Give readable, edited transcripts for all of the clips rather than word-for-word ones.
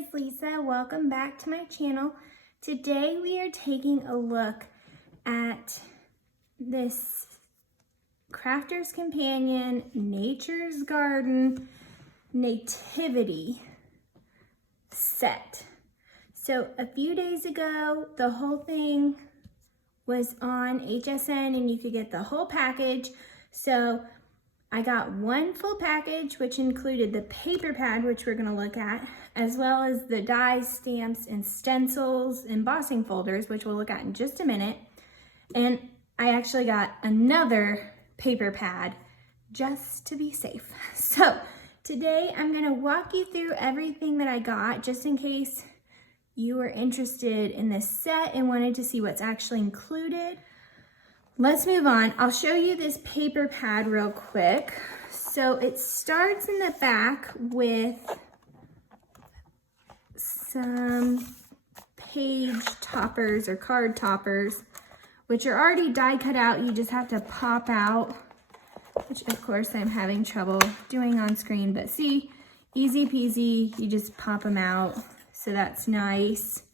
it's Lisa. Welcome back to my channel. Today we are taking a look at this Crafter's Companion Nature's Garden Nativity Set. So a few days ago, the whole thing was on HSN and you could get the whole package. So I got one full package, which included the paper pad, which we're gonna look at, as well as the dies, stamps, and stencils, embossing folders, which we'll look at in just a minute. And I actually got another paper pad just to be safe. So today I'm gonna walk you through everything that I got, just in case you were interested in this set and wanted to see what's actually included. Let's move on. I'll show you this paper pad real quick. So it starts in the back with some page toppers or card toppers, which are already die cut out. You just have to pop out, which of course I'm having trouble doing on screen, but see, easy peasy, you just pop them out. So that's nice.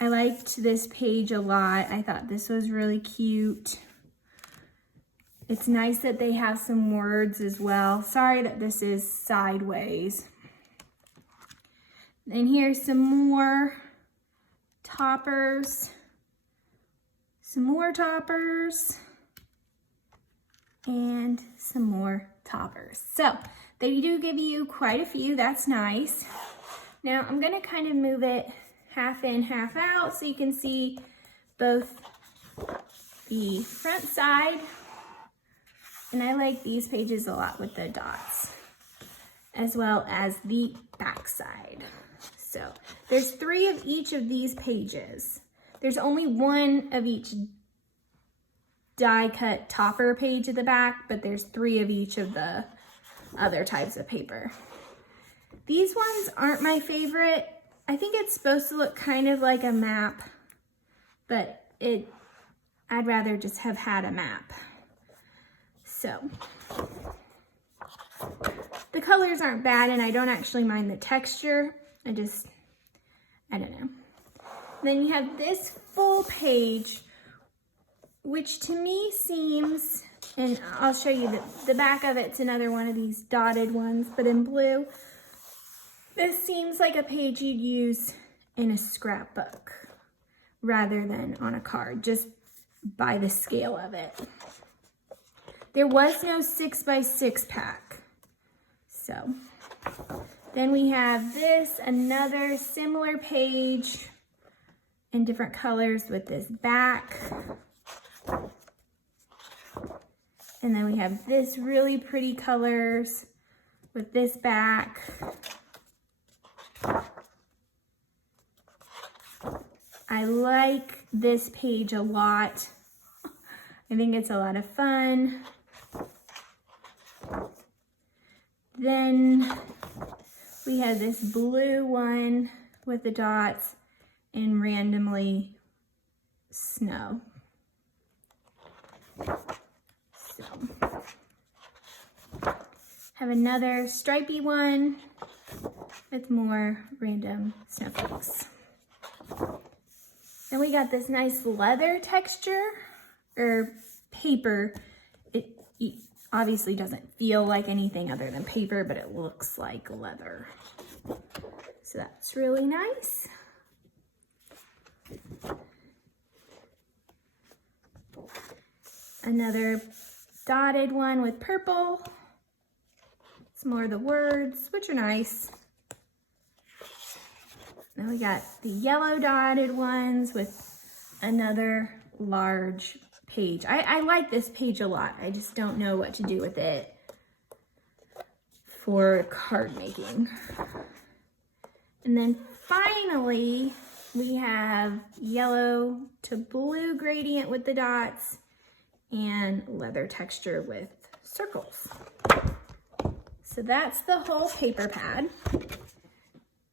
I liked this page a lot. I thought this was really cute. It's nice that they have some words as well. Sorry that this is sideways. And here's some more toppers. Some more toppers. And some more toppers. So they do give you quite a few. That's nice. Now I'm gonna kind of move it half in, half out so you can see both the front side. And I like these pages a lot with the dots, as well as the back side. So there's 3 of each of these pages. There's only 1 of each die cut topper page at the back, but there's 3 of each of the other types of paper. These ones aren't my favorite. I think it's supposed to look kind of like a map, but I'd rather just have had a map. So the colors aren't bad and I don't actually mind the texture. I don't know. Then you have this full page, which to me seems, and I'll show you the back of it's another one of these dotted ones, but in blue. This seems like a page you'd use in a scrapbook rather than on a card, just by the scale of it. There was no 6x6 pack. So then we have this, another similar page in different colors with this back. And then we have this really pretty colors with this back. I like this page a lot. I think it's a lot of fun. Then we have this blue one with the dots and randomly snow. So, have another stripey one with more random snowflakes. Then we got this nice leather texture or paper. It obviously doesn't feel like anything other than paper, but it looks like leather. So that's really nice. Another dotted one with purple. Some more of the words, which are nice. Then we got the yellow dotted ones with another large page. I like this page a lot. I just don't know what to do with it for card making. And then finally, we have yellow to blue gradient with the dots and leather texture with circles. So that's the whole paper pad.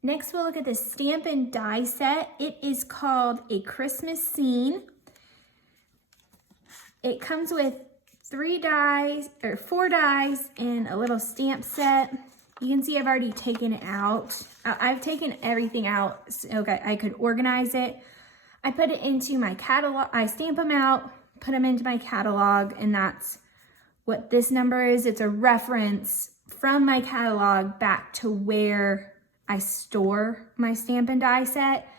Next, we'll look at the stamp and die set. It is called A Christmas Scene. It comes with 4 dies and a little stamp set. You can see I've already taken it out. I've taken everything out so I could organize it. I put it into my catalog. I stamp them out, put them into my catalog, and that's what this number is. It's a reference from my catalog back to where I store my stamp and die set,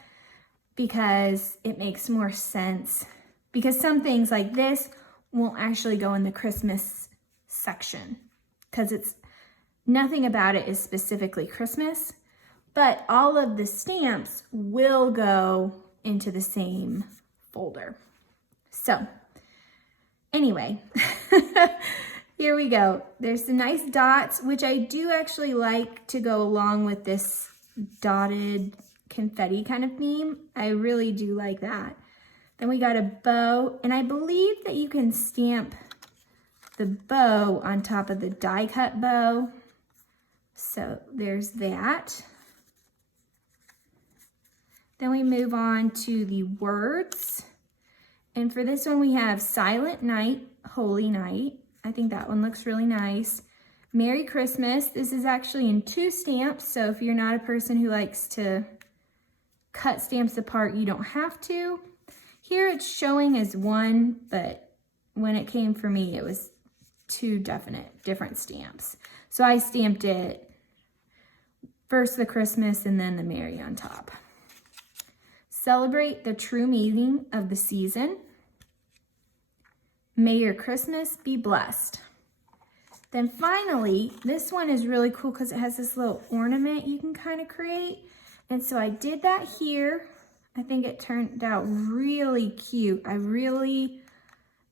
because it makes more sense. Because some things like this won't actually go in the Christmas section, because it's nothing about it is specifically Christmas, but all of the stamps will go into the same folder. So anyway, here we go. There's some nice dots, which I do actually like to go along with this dotted confetti kind of theme. I really do like that. Then we got a bow, and I believe that you can stamp the bow on top of the die cut bow. So there's that. Then we move on to the words. And for this one, we have Silent Night, Holy Night. I think that one looks really nice. Merry Christmas. This is actually in 2 stamps, so if you're not a person who likes to cut stamps apart, you don't have to. Here it's showing as 1, but when it came for me, it was 2 different stamps. So I stamped it first the Christmas and then the Merry on top. Celebrate the true meaning of the season. May your Christmas be blessed. Then finally, this one is really cool because it has this little ornament you can kind of create. And so I did that here. I think it turned out really cute.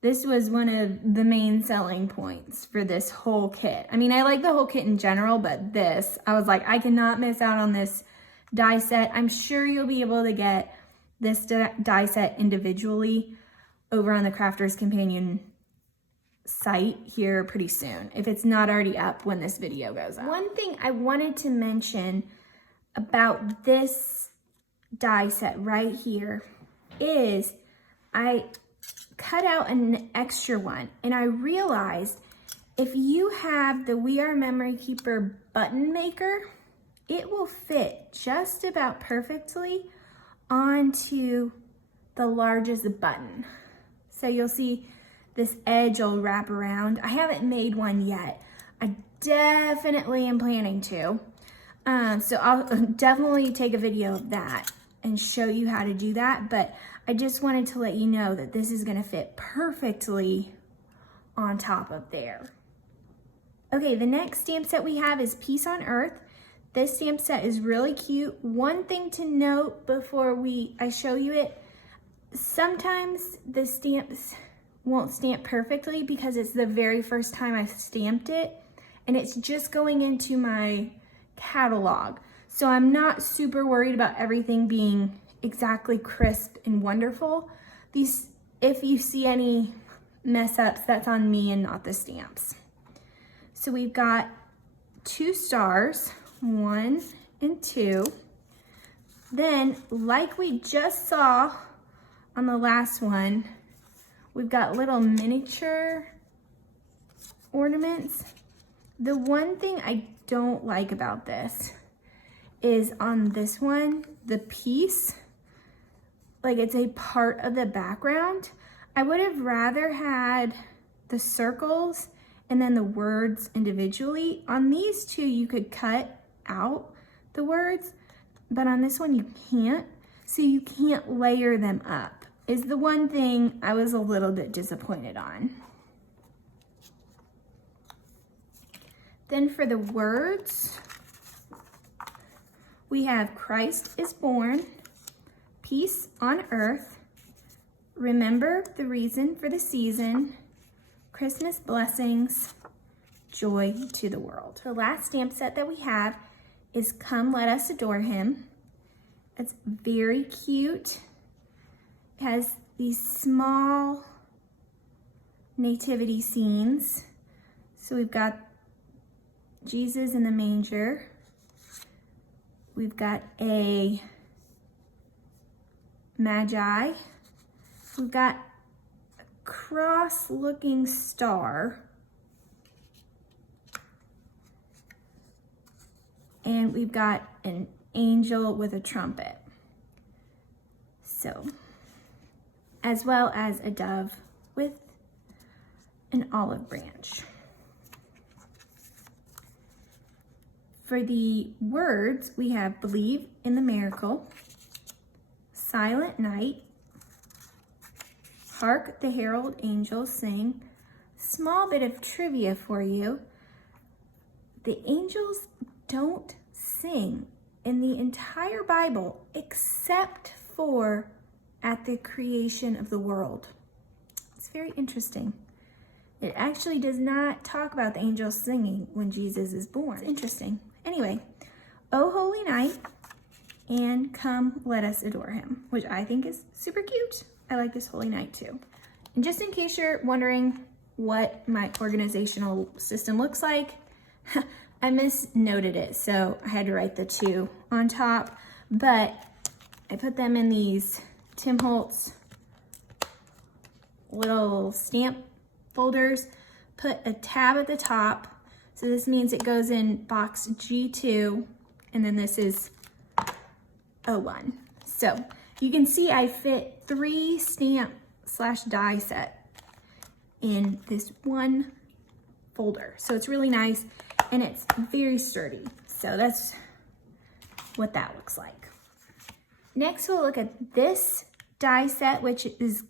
This was one of the main selling points for this whole kit. I mean, I like the whole kit in general, but this, I was like, I cannot miss out on this die set. I'm sure you'll be able to get this die set individually over on the Crafters Companion site here pretty soon, if it's not already up when this video goes up. One thing I wanted to mention about this die set right here is I cut out an extra one, and I realized if you have the We Are Memory Keeper button maker, it will fit just about perfectly onto the largest button. So you'll see this edge will wrap around. I haven't made one yet. I definitely am planning to. So I'll definitely take a video of that and show you how to do that. But I just wanted to let you know that this is gonna fit perfectly on top of there. Okay, the next stamp set we have is Peace on Earth. This stamp set is really cute. One thing to note before I show you it, sometimes the stamps won't stamp perfectly because it's the very first time I've stamped it, and it's just going into my catalog. So I'm not super worried about everything being exactly crisp and wonderful. If you see any mess ups, that's on me and not the stamps. So we've got 2 stars, 1 and 2. Then, like we just saw on the last one, we've got little miniature ornaments. The one thing I don't like about this is on this one, the piece, like it's a part of the background. I would have rather had the circles and then the words individually. On these 2, you could cut out the words, but on this one you can't. So you can't layer them up, is the one thing I was a little bit disappointed on. Then for the words, we have Christ is born, peace on earth, remember the reason for the season, Christmas blessings, joy to the world. The last stamp set that we have is Come Let Us Adore Him. It's very cute. It has these small nativity scenes. So we've got Jesus in the manger. We've got a Magi. We've got a cross-looking star. and we've got an angel with a trumpet. So, as well as a dove with an olive branch. For the words, we have believe in the miracle, silent night, hark the herald angels sing. Small bit of trivia for you. The angels don't sing in the entire Bible except for at the creation of the world. It's very interesting. It actually does not talk about the angels singing when Jesus is born. It's interesting. Anyway, O Holy Night and Come Let Us Adore Him, which I think is super cute. I like this Holy Night too. And just in case you're wondering what my organizational system looks like, I misnoted it, so I had to write the 2 on top, but I put them in these Tim Holtz little stamp folders, put a tab at the top, so this means it goes in box G2, and then this is O1. So you can see I fit 3 stamp/die set in this one folder. So it's really nice and it's very sturdy. So that's what that looks like. Next we'll look at this die set, which is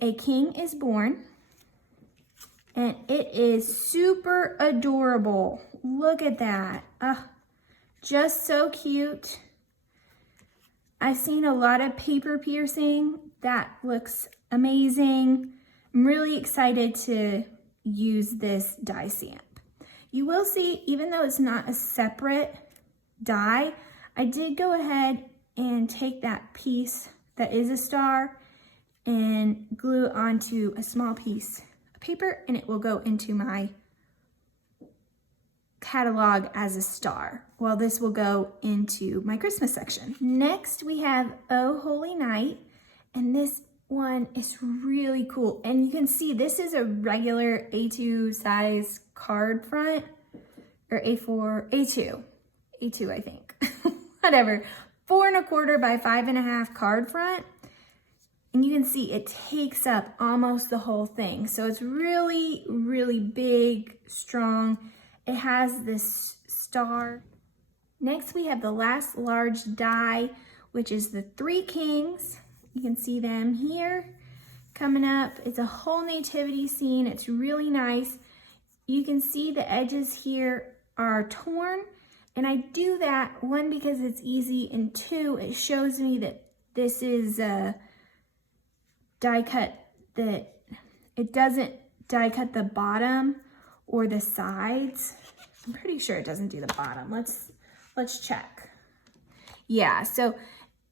A King is Born. And it is super adorable. Look at that. Just so cute. I've seen a lot of paper piercing. That looks amazing. I'm really excited to use this die stamp. You will see, even though it's not a separate die, I did go ahead and take that piece that is a star and glue it onto a small piece of paper, and it will go into my catalog as a star. Well, this will go into my Christmas section. Next, we have O Holy Night, and this one is really cool. And you can see this is a regular A2 size card front, or A2 I think, whatever. 4 1/4 by 5 1/2 card front. And you can see it takes up almost the whole thing. So it's really, really big, strong. It has this star. Next, we have the last large die, which is the 3 Kings. You can see them here coming up. It's a whole nativity scene. It's really nice. You can see the edges here are torn. And I do that, 1, because it's easy, and 2, it shows me that this is a die cut, that it doesn't die cut the bottom or the sides. I'm pretty sure it doesn't do the bottom. Let's check. Yeah, so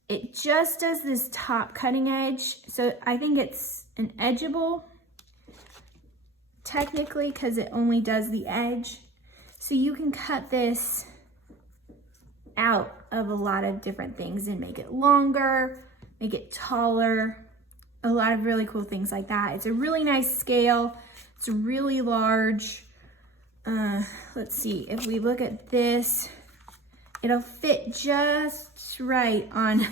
it just does this top cutting edge. So I think it's an edgeable technically because it only does the edge. So you can cut this out of a lot of different things and make it longer, make it taller, a lot of really cool things like that. It's a really nice scale. It's really large. Let's see, if we look at this, it'll fit just right on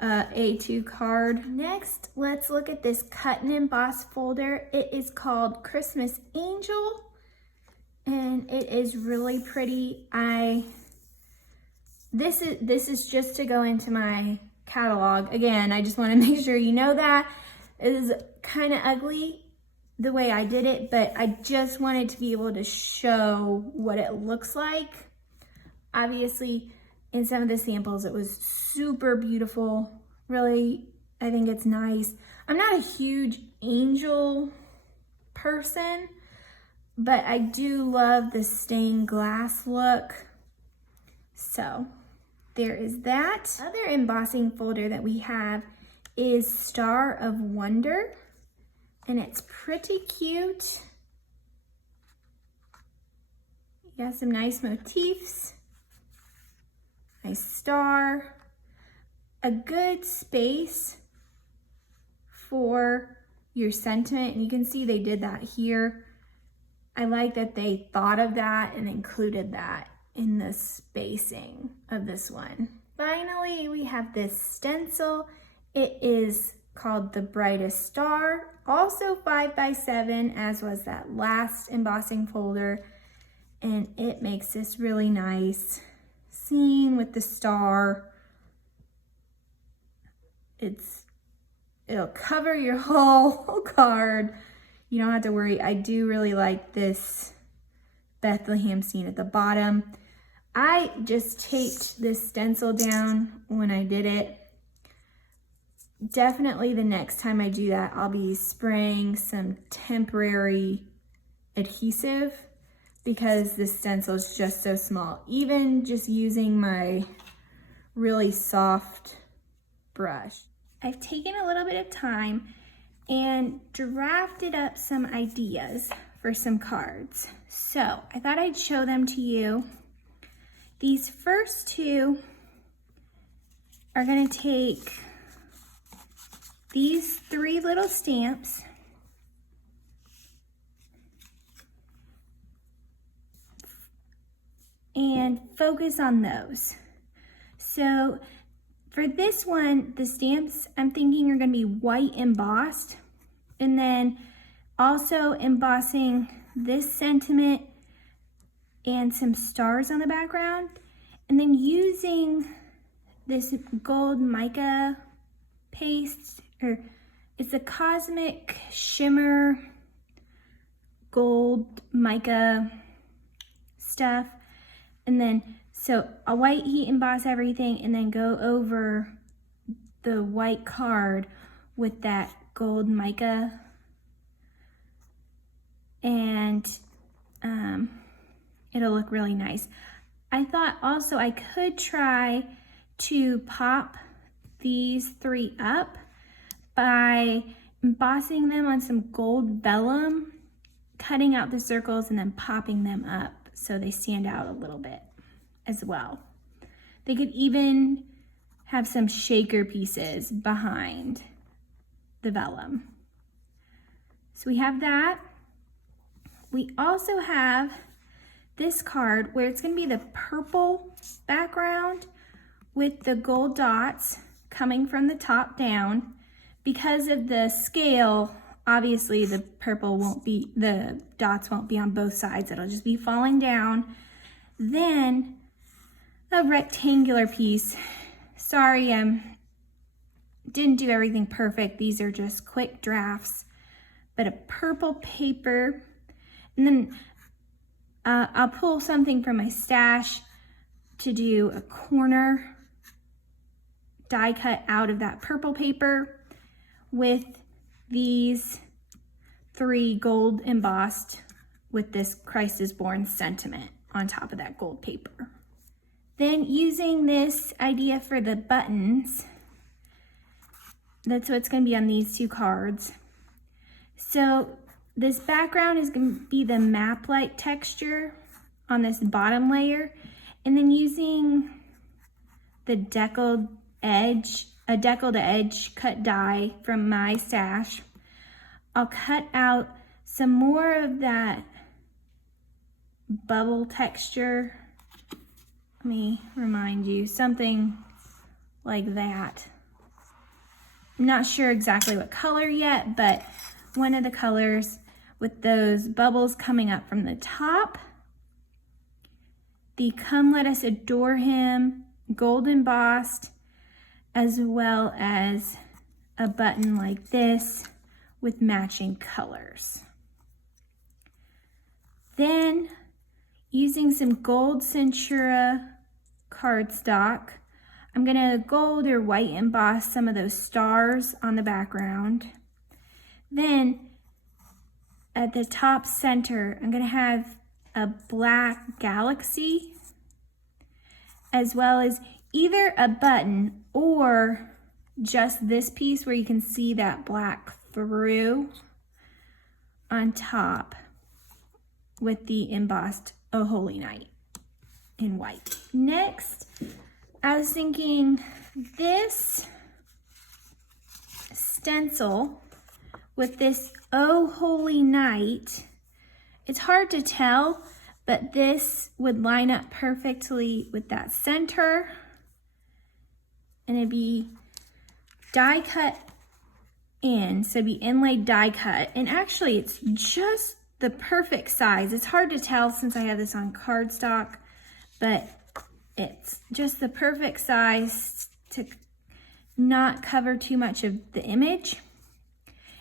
A2 card. Next, let's look at this cut and emboss folder. It is called Christmas Angel, and it is really pretty. This is just to go into my catalog. Again, I just want to make sure you know that. It is kind of ugly the way I did it, but I just wanted to be able to show what it looks like. Obviously, in some of the samples, it was super beautiful. Really, I think it's nice. I'm not a huge angel person, but I do love the stained glass look. So there is that. Other embossing folder that we have is Star of Wonder, and it's pretty cute. You got some nice motifs, nice star, a good space for your sentiment, and you can see they did that here. I like that they thought of that and included that in the spacing of this one. Finally, we have this stencil. It is called The Brightest Star, also 5x7, as was that last embossing folder. And it makes this really nice scene with the star. It'll cover your whole card. You don't have to worry. I do really like this Bethlehem scene at the bottom. I just taped this stencil down when I did it. Definitely the next time I do that, I'll be spraying some temporary adhesive because this stencil is just so small. Even just using my really soft brush. I've taken a little bit of time and drafted up some ideas for some cards. So I thought I'd show them to you. These first two are gonna take these 3 little stamps and focus on those. So for this one, the stamps I'm thinking are gonna be white embossed, and then also embossing this sentiment and some stars on the background, and then using this gold mica paste, or it's a Cosmic Shimmer gold mica stuff, and then so a white heat emboss everything and then go over the white card with that gold mica, and it'll look really nice. I thought also I could try to pop these 3 up by embossing them on some gold vellum, cutting out the circles and then popping them up so they stand out a little bit as well. They could even have some shaker pieces behind the vellum. So we have that. We also have this card where it's going to be the purple background with the gold dots coming from the top down. Because of the scale, obviously the dots won't be on both sides. It'll just be falling down. Then a rectangular piece. Sorry, didn't do everything perfect. These are just quick drafts, but a purple paper. And then I'll pull something from my stash to do a corner die cut out of that purple paper with these 3 gold embossed with this Christ is Born sentiment on top of that gold paper. Then using this idea for the buttons, that's what's going to be on these 2 cards. So this background is going to be the map-like texture on this bottom layer, and then using the deckled edge cut die from my stash, I'll cut out some more of that bubble texture. Let me remind you, something like that. I'm not sure exactly what color yet, but one of the colors with those bubbles coming up from the top. The Come Let Us Adore Him gold embossed, as well as a button like this with matching colors. Then using some gold Centura cardstock, I'm gonna gold or white emboss some of those stars on the background. Then at the top center, I'm gonna have a black galaxy, as well as either a button or just this piece where you can see that black through on top with the embossed O Holy Night in white. Next, I was thinking this stencil with this O Holy Night it's hard to tell, but this would line up perfectly with that center. And it'd be die cut in, so it'd be inlaid die cut. And actually it's just the perfect size. It's hard to tell since I have this on cardstock, but it's just the perfect size to not cover too much of the image.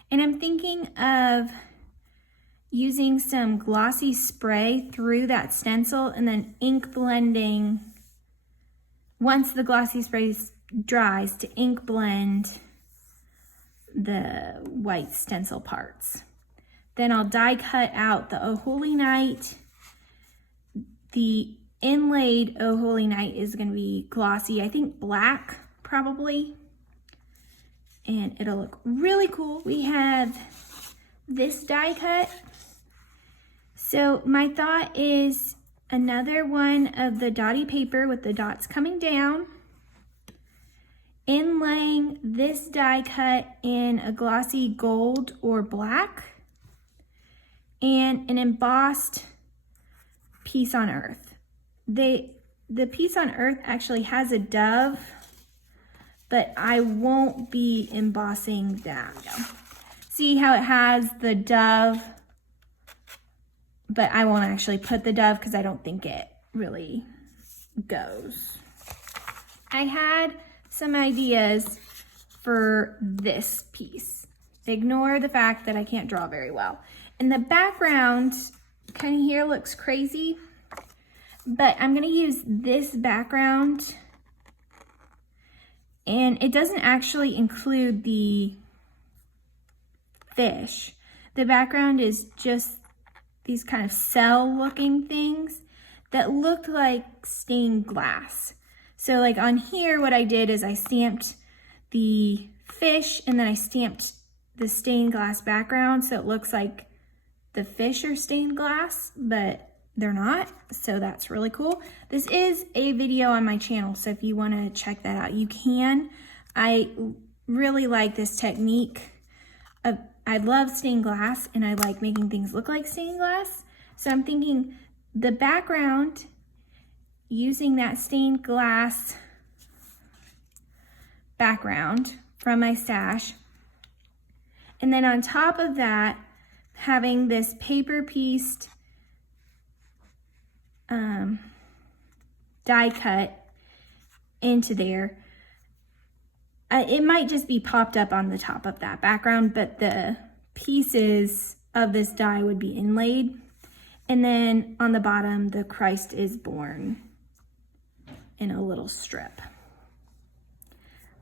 And I'm thinking of using some glossy spray through that stencil and then ink blending once the glossy spray dries to ink blend the white stencil parts. Then I'll die cut out the Oh Holy Night. The inlaid Oh Holy Night is going to be glossy, I think black probably, and it'll look really cool. We have this die cut. So my thought is another one of the dotty paper with the dots coming down, inlaying this die cut in a glossy gold or black, and an embossed piece on earth. The piece on earth actually has a dove, but I won't be embossing that. See how it has the dove, but I won't actually put the dove because I don't think it really goes. I had some ideas for this piece. Ignore the fact that I can't draw very well. And the background kind of here looks crazy, but I'm gonna use this background, and it doesn't actually include the fish. The background is just these kind of cell looking things that looked like stained glass. So like on here, what I did is I stamped the fish and then I stamped the stained glass background so it looks like the fish are stained glass, but they're not, so that's really cool. This is a video on my channel, so if you want to check that out, you can. I really like this technique. I love stained glass, and I like making things look like stained glass, so I'm thinking the background, using that stained glass background from my stash, and then on top of that, having this paper pieced die cut into there. It might just be popped up on the top of that background, but the pieces of this die would be inlaid. And then on the bottom, the Christ is born in a little strip.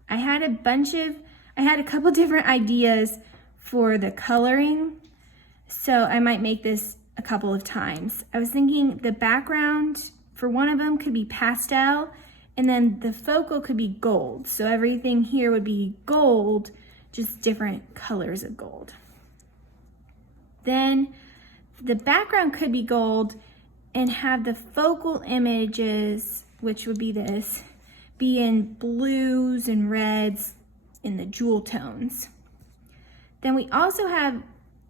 I had a couple different ideas for the coloring, so I might make this a couple of times. I was thinking the background for one of them could be pastel, and then the focal could be gold. So everything here would be gold, just different colors of gold. Then the background could be gold and have the focal images, which would be this, be in blues and reds in the jewel tones. Then we also have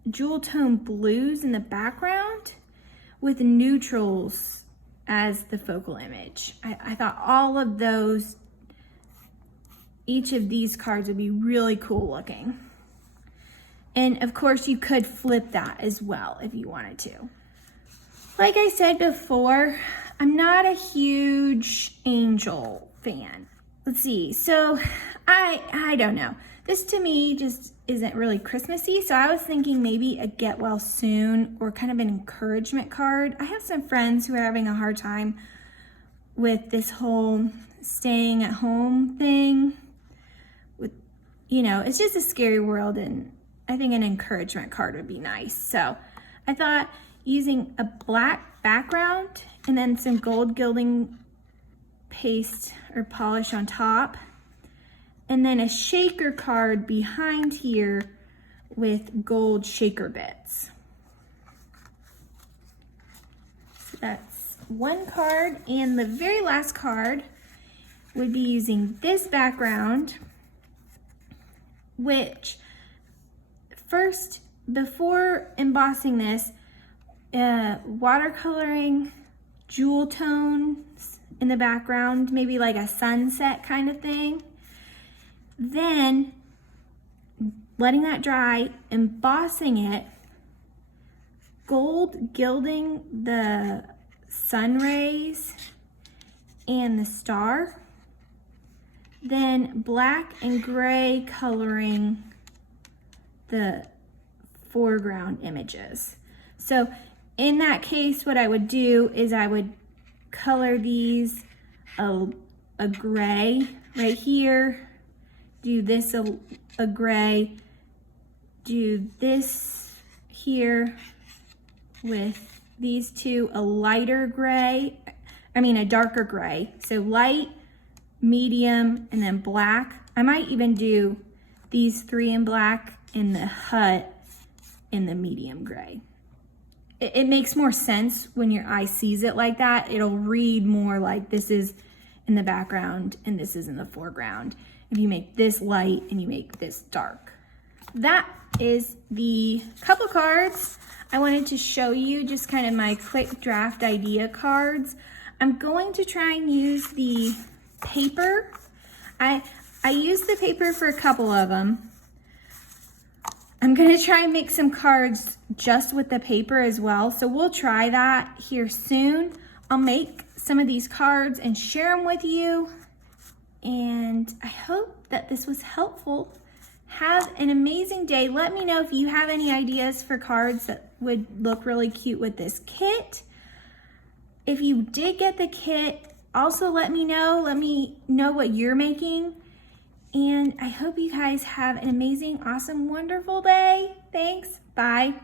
jewel tone blues in the background with neutrals as the focal image. I thought all of those, each of these cards would be really cool looking. And of course you could flip that as well if you wanted to. Like I said before, I'm not a huge angel fan. Let's see, so I don't know. This to me just isn't really Christmassy, so I was thinking maybe a get well soon or kind of an encouragement card. I have some friends who are having a hard time with this whole staying at home thing. With, you know, it's just a scary world, and I think an encouragement card would be nice. So I thought using a black background and then some gold gilding paste or polish on top, and then a shaker card behind here with gold shaker bits. So that's one card, and the very last card would be using this background, which first, before embossing this, watercoloring jewel tones in the background, maybe like a sunset kind of thing. Then letting that dry, embossing it, gold gilding the sun rays and the star, then black and gray coloring the foreground images. So in that case, what I would do is I would color these a gray right here, do this a gray, do this here with these two a lighter gray, a darker gray. So light, medium, and then black. I might even do these three in black and the hut in the medium gray. It makes more sense when your eye sees it like that. It'll read more like this is in the background and this is in the foreground. If you make this light and you make this dark. That is the couple cards I wanted to show you, just kind of my quick draft idea cards. I'm going to try and use the paper. I used the paper for a couple of them. I'm going to try and make some cards just with the paper as well. So we'll try that here soon. I'll make some of these cards and share them with you. And I hope that this was helpful. Have an amazing day. Let me know if you have any ideas for cards that would look really cute with this kit. If you did get the kit, also let me know. Let me know what you're making. And I hope you guys have an amazing, awesome, wonderful day. Thanks. Bye.